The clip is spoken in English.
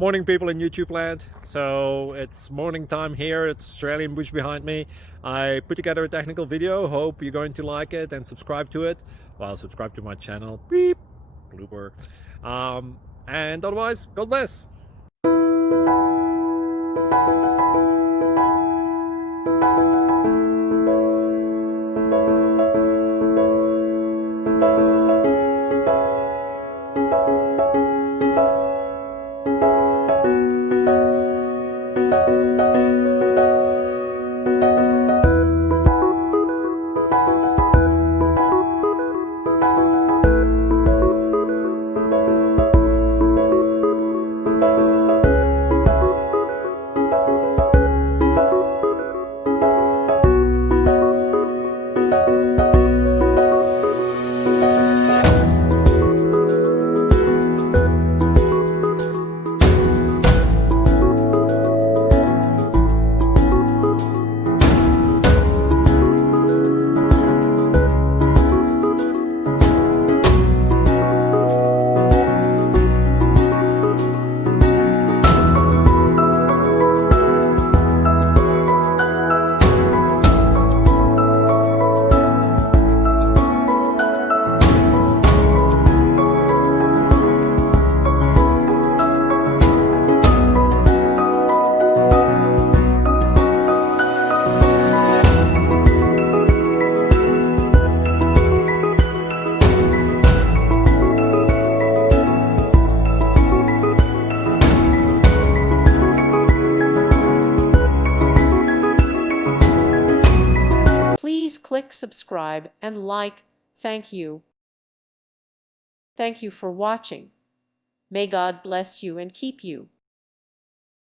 Morning, people in YouTube land. So it's morning time here. It's Australian bush behind me. I put together a technical video. Hope you're going to like it and subscribe to it. Well, subscribe to my channel. Beep, blooper. And otherwise, God bless. Please click subscribe and like. Thank you. Thank you for watching. May God bless you and keep you.